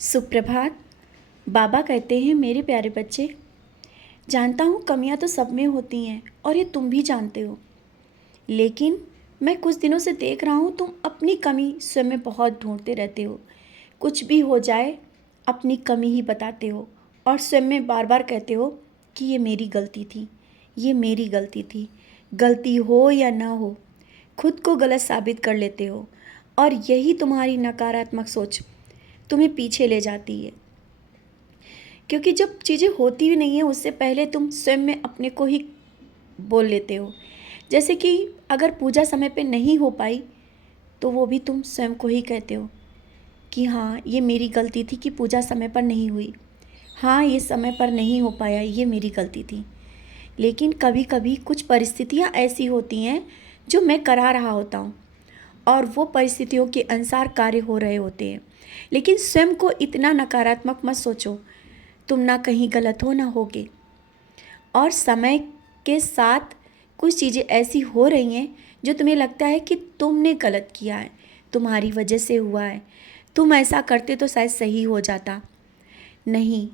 सुप्रभात। बाबा कहते हैं, मेरे प्यारे बच्चे, जानता हूँ कमियाँ तो सब में होती हैं और ये तुम भी जानते हो। लेकिन मैं कुछ दिनों से देख रहा हूँ तुम अपनी कमी स्वयं में बहुत ढूंढते रहते हो। कुछ भी हो जाए अपनी कमी ही बताते हो और स्वयं में बार बार कहते हो कि ये मेरी गलती थी, ये मेरी गलती थी। गलती हो या ना हो, खुद को गलत साबित कर लेते हो और यही तुम्हारी नकारात्मक सोच तुम्हें पीछे ले जाती है। क्योंकि जब चीज़ें होती भी नहीं है उससे पहले तुम स्वयं में अपने को ही बोल लेते हो। जैसे कि अगर पूजा समय पे नहीं हो पाई तो वो भी तुम स्वयं को ही कहते हो कि हाँ, ये मेरी गलती थी कि पूजा समय पर नहीं हुई। हाँ, ये समय पर नहीं हो पाया, ये मेरी गलती थी। लेकिन कभी कभी कुछ परिस्थितियाँ ऐसी होती हैं जो मैं करा रहा होता हूँ और वो परिस्थितियों के अनुसार कार्य हो रहे होते हैं। लेकिन स्वयं को इतना नकारात्मक मत सोचो, तुम ना कहीं गलत हो ना होगे। और समय के साथ कुछ चीज़ें ऐसी हो रही हैं जो तुम्हें लगता है कि तुमने गलत किया है, तुम्हारी वजह से हुआ है, तुम ऐसा करते तो शायद सही हो जाता। नहीं,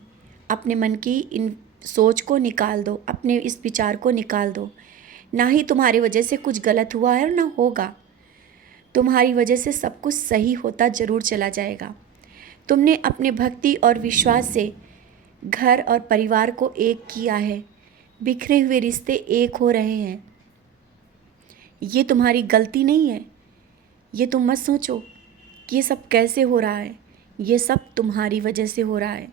अपने मन की इन सोच को निकाल दो, अपने इस विचार को निकाल दो। ना ही तुम्हारी वजह से कुछ गलत हुआ है और ना होगा। तुम्हारी वजह से सब कुछ सही होता ज़रूर चला जाएगा। तुमने अपने भक्ति और विश्वास से घर और परिवार को एक किया है, बिखरे हुए रिश्ते एक हो रहे हैं। ये तुम्हारी गलती नहीं है। ये तुम मत सोचो कि ये सब कैसे हो रहा है, ये सब तुम्हारी वजह से हो रहा है।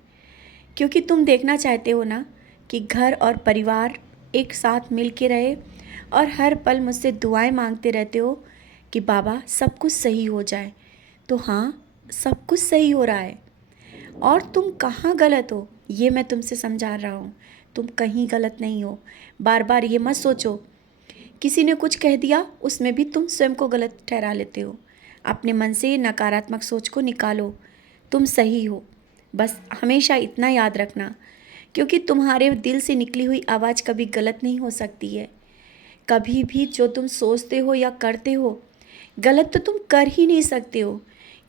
क्योंकि तुम देखना चाहते हो ना कि घर और परिवार एक साथ मिल के रहे और हर पल मुझसे दुआएं मांगते रहते हो कि बाबा सब कुछ सही हो जाए। तो हाँ, सब कुछ सही हो रहा है और तुम कहाँ गलत हो ये मैं तुमसे समझा रहा हूँ। तुम कहीं गलत नहीं हो। बार बार ये मत सोचो, किसी ने कुछ कह दिया उसमें भी तुम स्वयं को गलत ठहरा लेते हो। अपने मन से नकारात्मक सोच को निकालो, तुम सही हो। बस हमेशा इतना याद रखना, क्योंकि तुम्हारे दिल से निकली हुई आवाज़ कभी गलत नहीं हो सकती है। कभी भी जो तुम सोचते हो या करते हो गलत तो तुम कर ही नहीं सकते हो,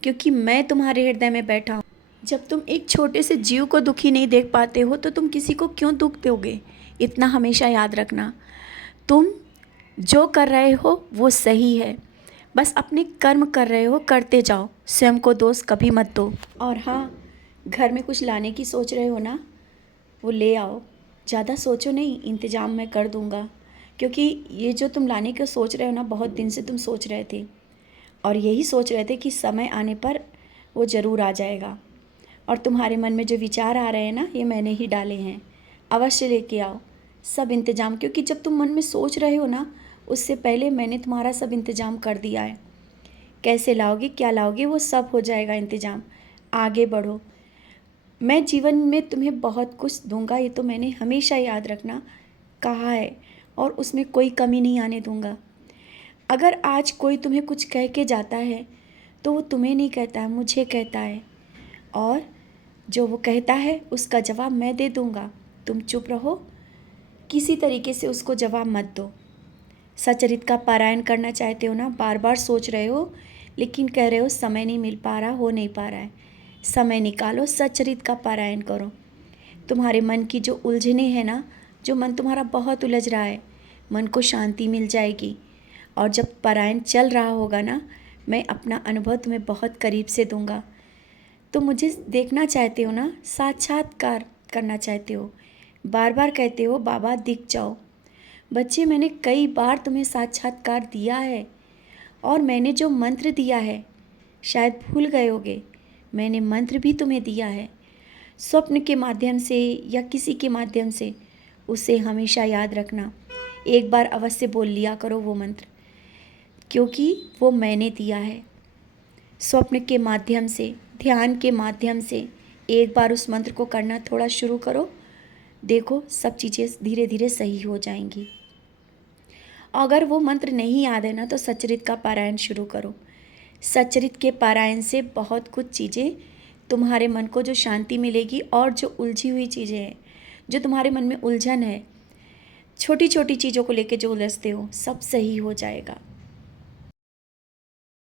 क्योंकि मैं तुम्हारे हृदय में बैठा हूँ। जब तुम एक छोटे से जीव को दुखी नहीं देख पाते हो तो तुम किसी को क्यों दुख दोगे। इतना हमेशा याद रखना, तुम जो कर रहे हो वो सही है। बस अपने कर्म कर रहे हो, करते जाओ, स्वयं को दोष कभी मत दो। और हाँ, घर में कुछ लाने की सोच रहे हो ना, वो ले आओ। ज़्यादा सोचो नहीं, इंतज़ाम मैं कर दूँगा। क्योंकि ये जो तुम लाने का सोच रहे हो ना, बहुत दिन से तुम सोच रहे थे और यही सोच रहे थे कि समय आने पर वो ज़रूर आ जाएगा। और तुम्हारे मन में जो विचार आ रहे हैं ना, ये मैंने ही डाले हैं। अवश्य लेके आओ सब इंतज़ाम, क्योंकि जब तुम मन में सोच रहे हो ना, उससे पहले मैंने तुम्हारा सब इंतज़ाम कर दिया है। कैसे लाओगे, क्या लाओगे, वो सब हो जाएगा इंतज़ाम। आगे बढ़ो, मैं जीवन में तुम्हें बहुत कुछ दूंगा, ये तो मैंने हमेशा याद रखना कहा है और उसमें कोई कमी नहीं आने दूंगा। अगर आज कोई तुम्हें कुछ कह के जाता है तो वो तुम्हें नहीं कहता है, मुझे कहता है। और जो वो कहता है उसका जवाब मैं दे दूंगा। तुम चुप रहो, किसी तरीके से उसको जवाब मत दो। सचरित का पारायण करना चाहते हो ना, बार बार सोच रहे हो लेकिन कह रहे हो समय नहीं मिल पा रहा, हो नहीं पा रहा है। समय निकालो, सचरित का पारायण करो। तुम्हारे मन की जो उलझने हैं ना, जो मन तुम्हारा बहुत उलझ रहा है, मन को शांति मिल जाएगी। और जब पारायण चल रहा होगा ना, मैं अपना अनुभव तुम्हें बहुत करीब से दूंगा। तो मुझे देखना चाहते हो ना, साक्षात्कार करना चाहते हो, बार बार कहते हो बाबा दिख जाओ। बच्चे, मैंने कई बार तुम्हें साक्षात्कार दिया है और मैंने जो मंत्र दिया है शायद भूल गए होगे। मैंने मंत्र भी तुम्हें दिया है, स्वप्न के माध्यम से या किसी के माध्यम से। उसे हमेशा याद रखना, एक बार अवश्य बोल लिया करो वो मंत्र, क्योंकि वो मैंने दिया है। स्वप्न के माध्यम से, ध्यान के माध्यम से एक बार उस मंत्र को करना थोड़ा शुरू करो, देखो सब चीज़ें धीरे धीरे सही हो जाएंगी। अगर वो मंत्र नहीं याद है ना, तो सचरित का पारायण शुरू करो। सचरित के पारायण से बहुत कुछ चीज़ें, तुम्हारे मन को जो शांति मिलेगी और जो उलझी हुई चीज़ें हैं, जो तुम्हारे मन में उलझन है, छोटी छोटी चीज़ों को लेके जो उलझते हो, सब सही हो जाएगा।